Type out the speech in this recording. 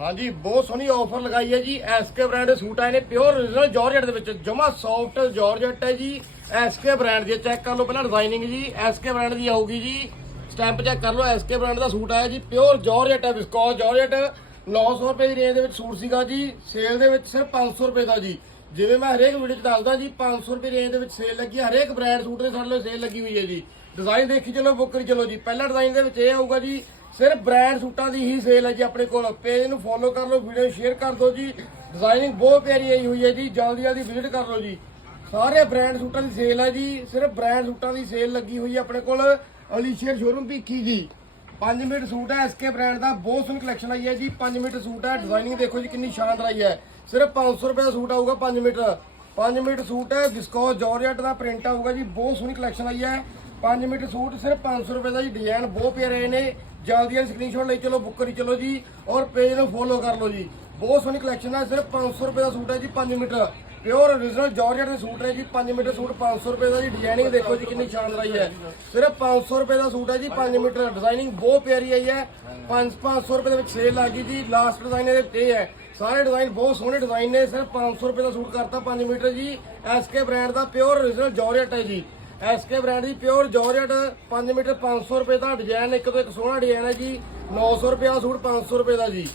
ਹਾਂਜੀ, ਬਹੁਤ ਸੋਹਣੀ ਆਫਰ ਲਗਾਈ ਹੈ ਜੀ। ਐਸਕੇ ਬ੍ਰਾਂਡ ਦੇ ਸੂਟ ਆਏ ਨੇ ਪਿਓਰ origignal ਜਾਰਜਟ ਦੇ ਵਿੱਚ। ਜਮਾ ਸੌਫਟ ਜਾਰਜਟ ਹੈ ਜੀ। ਐਸਕੇ ਬ੍ਰਾਂਡ ਦੀ ਚੈੱਕ ਕਰ ਲਓ ਪਹਿਲਾਂ ਡਿਜ਼ਾਈਨਿੰਗ ਜੀ। ਐਸਕੇ ਬ੍ਰਾਂਡ ਦੀ ਆਊਗੀ ਜੀ। ਸਟੈਂਪ ਚੈੱਕ ਕਰ ਲਓ ਐਸਕੇ ਬ੍ਰਾਂਡ ਦਾ ਸੂਟ ਆਇਆ ਜੀ। ਪਿਓਰ ਜਾਰਜਟ ਹੈ ਵਿਸਕੋਸ ਜਾਰਜਟ 900 ਰੁਪਏ ਦੀ ਰੇਂਜ ਦੇ ਵਿੱਚ ਸੂਟ ਸੀਗਾ ਜੀ। ਸੇਲ ਦੇ ਵਿੱਚ ਸਿਰਫ 500 ਰੁਪਏ ਦਾ ਜੀ। ਜਿਵੇਂ ਮੈਂ ਹਰੇਕ ਵੀਡੀਓ 'ਚ ਦੱਸਦਾ ਜੀ 500 ਰੁਪਏ ਰੇਂਜ ਦੇ ਵਿੱਚ ਸੇਲ ਲੱਗੀ ਹੈ। ਹਰੇਕ ਬ੍ਰਾਂਡ ਸੂਟ ਦੇ ਸਾਡੇ ਲਈ ਸੇਲ ਲੱਗੀ ਹੋਈ ਹੈ ਜੀ। ਡਿਜ਼ਾਈਨ ਦੇਖੀ ਚਲੋ, ਬੁੱਕ ਕਰੀ ਚਲੋ ਜੀ। ਪਹਿਲਾ ਡਿਜ਼ਾਈਨ ਦੇ ਵਿੱਚ ਇਹ ਆਊਗਾ ਜੀ ਸਿਰਫ ਬ੍ਰਾਂਡ ਸੂਟਾਂ ਦੀ ਹੀ ਸੇਲ ਹੈ ਜੀ ਆਪਣੇ ਕੋਲ। ਪੇਜ ਨੂੰ ਫੋਲੋ ਕਰ ਲਓ ਵੀਡੀਓ ਸ਼ੇਅਰ ਕਰ ਦਿਓ ਜੀ। ਡਿਜ਼ਾਈਨਿੰਗ ਬਹੁਤ ਪਿਆਰੀ ਆਈ ਹੋਈ ਹੈ ਜੀ। ਜਲਦੀ ਜਲਦੀ ਵਿਜ਼ਿਟ ਕਰ ਲਓ ਜੀ। ਸਾਰੇ ਬ੍ਰਾਂਡ ਸੂਟਾਂ ਦੀ ਸੇਲ ਹੈ ਜੀ। ਸਿਰਫ ਬ੍ਰਾਂਡ ਸੂਟਾਂ ਦੀ ਸੇਲ ਲੱਗੀ ਹੋਈ ਹੈ ਆਪਣੇ ਕੋਲ। Alisher showroom Bhikhi ji. 5 minute suit ਹੈ ਐਸਕੇ ਬ੍ਰਾਂਡ ਦਾ। ਬਹੁਤ ਸੋਹਣੀ ਕਲੈਕਸ਼ਨ ਆਈ ਹੈ ਜੀ। 5 ਮਿੰਟ ਸੂਟ ਹੈ। ਡਿਜ਼ਾਈਨਿੰਗ ਦੇਖੋ ਜੀ ਕਿੰਨੀ ਸ਼ਾਨਦਾਰ ਆਈ ਹੈ। ਸਿਰਫ 500 ਰੁਪਏ ਦਾ ਸੂਟ ਆਊਗਾ 5 ਮੀਟਰ 5 ਮੀਟਰ ਸੂਟ ਹੈ। ਵਿਸਕੋਸ ਜਾਰਜਟ ਦਾ ਪ੍ਰਿੰਟ ਆਊਗਾ ਜੀ। ਬਹੁਤ ਸੋਹਣੀ ਕਲੈਕਸ਼ਨ ਆਈ ਹੈ। 5 ਮੀਟਰ ਸੂਟ ਸਿਰਫ 500 ਰੁਪਏ ਦਾ ਜੀ। ਡਿਜ਼ਾਈਨ ਬਹੁਤ ਪਿਆਰੇ ਆਏ ਨੇ। ਜਲਦੀ ਜਲਦੀ ਸਕਰੀਨਸ਼ਾਟ ਲਈ, ਚਲੋ ਬੁੱਕ ਕਰੀ, ਚਲੋ ਜੀ, ਔਰ ਪੇਜ ਨੂੰ ਫੋਲੋ ਕਰ ਲਓ ਜੀ। ਬਹੁਤ ਸੋਹਣੀ ਕਲੈਕਸ਼ਨ ਹੈ ਸਿਰਫ 500 ਰੁਪਏ ਦਾ ਸੂਟ ਹੈ ਜੀ 5 ਮੀਟਰ। ਪਿਓਰ origignal ਜਾਰਜਟ ਦੇ ਸੂਟ ਹੈ ਜੀ 5 ਮੀਟਰ ਸੂਟ 500 ਰੁਪਏ ਦਾ ਜੀ ਡਿਜ਼ਾਈਨਿੰਗ ਦੇਖੋ ਜੀ ਕਿੰਨੀ ਸ਼ਾਨਦਾਰ ਹੈ। ਸਿਰਫ 500 ਰੁਪਏ ਦਾ ਸੂਟ ਹੈ ਜੀ 5 ਮੀਟਰ। ਡਿਜ਼ਾਈਨਿੰਗ ਬਹੁਤ ਪਿਆਰੀ ਆਈ ਹੈ। 5 500 ਰੁਪਏ ਦੇ ਵਿੱਚ ਸੇਲ ਲੱਗ ਗਈ ਜੀ ਲਾਸਟ ਡਿਜ਼ਾਈਨ ਇਹਦੇ ਤੇ ਹੈ ਸਾਰੇ ਡਿਜ਼ਾਈਨ ਬਹੁਤ ਸੋਹਣੇ ਡਿਜ਼ਾਈਨ ਨੇ, ਸਿਰਫ 500 ਰੁਪਏ ਦਾ ਸੂਟ ਕਰਤਾ 5 ਮੀਟਰ ਜੀ। ਐਸਕੇ ਬ੍ਰਾਂਡ ਦਾ ਪਿਓਰ origignal ਜਾਰਜਟ ਹੈ ਜੀ। ਐਸਕੇ ਬ੍ਰਾਂਡ ਦੀ ਪਿਓਰ ਜਾਰਜਟ 5 ਮੀਟਰ 500 ਰੁਪਏ ਦਾ ਡਿਜ਼ਾਈਨ ਇੱਕ ਤੋਂ ਇੱਕ ਸੋਹਣਾ ਡਿਜ਼ਾਈਨ ਹੈ ਜੀ। 900 ਰੁਪਏ ਦਾ ਸੂਟ 500 ਰੁਪਏ ਦਾ ਜੀ।